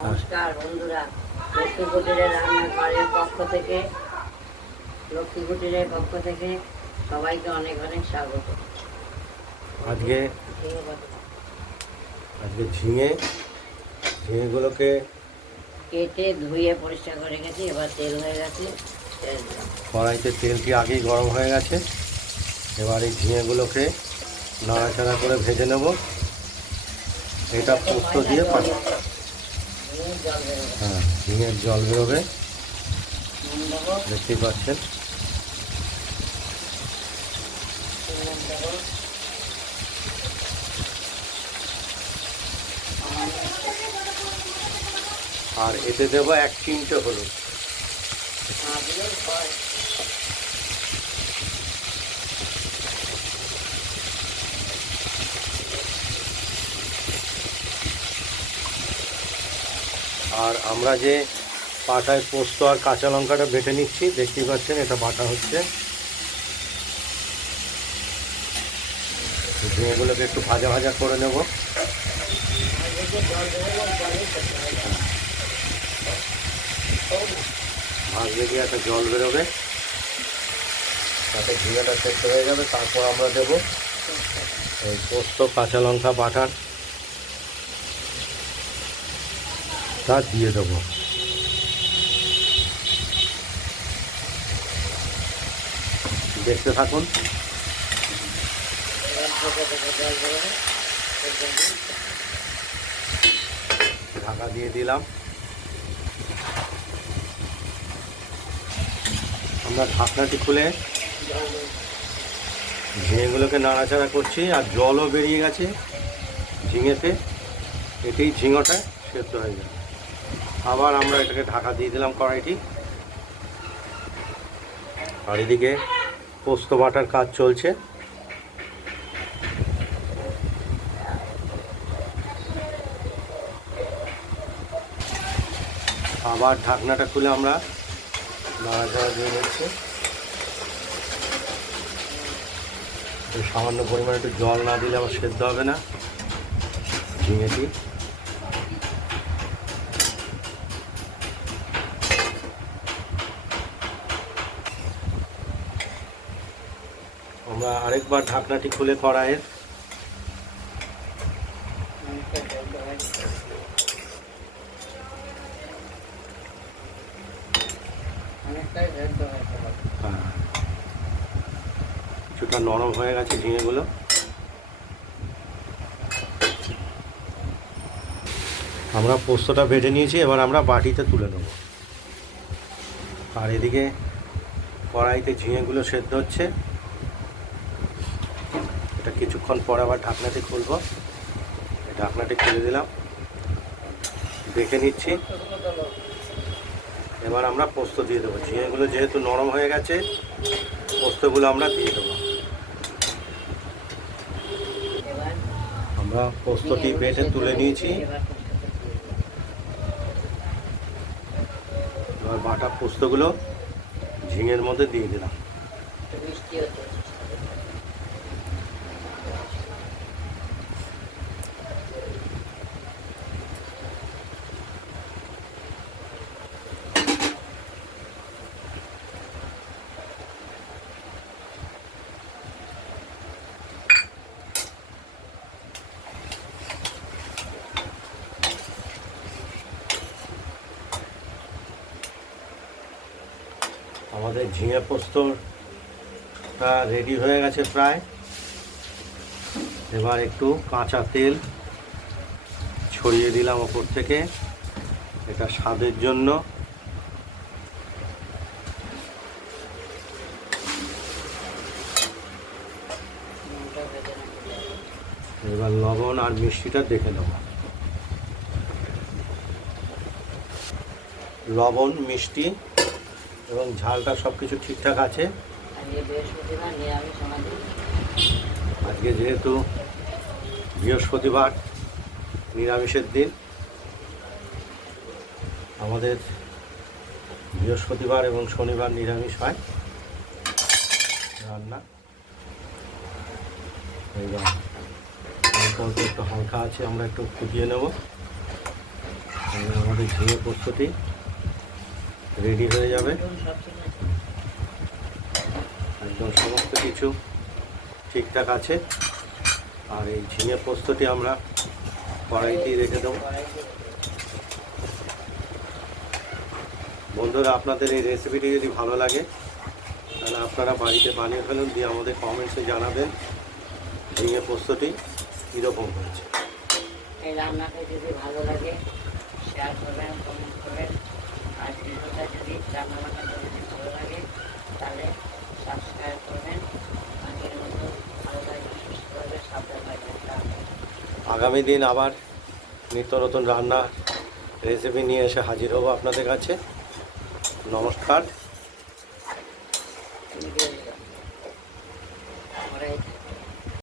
নমস্কার বন্ধুরা, লক্ষ্মী কুটিরের রান্নাঘরের পক্ষ থেকে সবাইকে অনেক অনেক স্বাগত। আজকে ঝিঙেগুলোকে কেটে ধুয়ে পরিষ্কার করে গেছি। এবার তেল হয়ে গেছে, কড়াইতে তেলটি আগেই গরম হয়ে গেছে। এবার এই ঝিঙেগুলোকে নাড়াচাড়া করে ভেজে নেব। এটা পোস্ত দিয়ে হ্যাঁ, ঝিঙের জল বেরোবে, দেখতেই পাচ্ছেন। আর এতে দেবো 1 চিমটে হলুদ। আর আমরা যে পাটায় পোস্ত আর কাঁচা লঙ্কাটা বেটে নিচ্ছি, দেখতেই পাচ্ছেন এটা বাটা হচ্ছে। ঝিঙেগুলোকে একটু ভাজা ভাজা করে নেব। ভাজলে দিয়ে একটা জল বেরোবে, তাতে ঝিঙেটা সেদ্ধ হয়ে যাবে। তারপর আমরা দেবো এই পোস্ত কাঁচা লঙ্কা বাটার তা দিয়ে দেবো। দেখতে থাকুন। ঢাকা দিয়ে দিলাম। আমরা ঢাকনাটি খুলে ঝিঙেগুলোকে নাড়াচাড়া করছি, আর জলও বেরিয়ে গেছে ঝিঙেতে। এতেই ঝিঙেটা সেদ্ধ হয়ে যাবে। আবার আমরা এটাকে ঢাকা দিয়ে দিলাম কড়াইটি। আর এদিকে পোস্ত বাটার কাজ চলছে। আবার ঢাকনাটা খুলে আমরা নাড়াচাড়া দিয়ে নিচ্ছি। সামান্য পরিমাণে একটু জল না দিলে আবার সেদ্ধ হবে না ঝিঙেটি। আমরা আরেকবার ঢাকনাটি খুলে কড়াইয়ের কিছুটা নরম হয়ে গেছে ঝিঙেগুলো। আমরা পোস্তটা বেটে নিয়েছি, এবার আমরা বাটিতে তুলে নেব। আর এদিকে কড়াইতে ঝিঙেগুলো সেদ্ধ হচ্ছে। এটা কিছুক্ষণ পর আবার ঢাকনাটি খুলব। ঢাকনাটি খুলে দিলাম, দেখে নিচ্ছি। এবার আমরা পোস্ত দিয়ে দেবো। ঝিঙেগুলো যেহেতু নরম হয়ে গেছে, পোস্তগুলো আমরা দিয়ে দেবো। আমরা পোস্তটি বেটে তুলে নিয়েছি। এবার বাটা পোস্তগুলো ঝিঙের মধ্যে দিয়ে দিলাম। আমাদের ঝিঙে পোস্তটা রেডি হয়ে গেছে প্রায়। এবার একটু কাঁচা তেল ছড়িয়ে দিলাম ওপর থেকে, এটা স্বাদের জন্য। এবার লবণ আর মিষ্টিটা দেখে নেব। লবণ, মিষ্টি এবং ঝালটা সব কিছু ঠিকঠাক আছে। আজকে যেহেতু বৃহস্পতিবার, নিরামিষের দিন। আমাদের বৃহস্পতিবার এবং শনিবার নিরামিষ হয় রান্না। এইবার একটু হালকা আছে, আমরা একটু ফুটিয়ে নেব। ঝিঙে পোস্তটি রেডি হয়ে যাবে। সব ঠিক আছে। একদম সমস্ত কিছু ঠিকঠাক আছে। আর এই ঝিঙে পোস্তটি আমরা কড়াইতেই রেখে দেবো। বন্ধুরা, আপনাদের এই রেসিপিটি যদি ভালো লাগে তাহলে আপনারা বাড়িতে বানিয়ে ফেলুন, দিয়ে আমাদের কমেন্টসে জানাবেন ঝিঙে পোস্তটি কীরকম হয়েছে। এই রান্নাটা যদি ভালো লাগে শেয়ার করবেন, কমেন্ট করবেন। আর ভিডিওটা যদি রান্নাবান্না যদি ভালো লাগে তাহলে সাবস্ক্রাইব করবেন। আগের মতো ভালো লাগবে, সুস্থভাবে সাবধানে থাকবেন। আগামী দিন আবার নিত্য নতুন রান্না রেসিপি নিয়ে এসে হাজির হব আপনাদের কাছে। নমস্কার।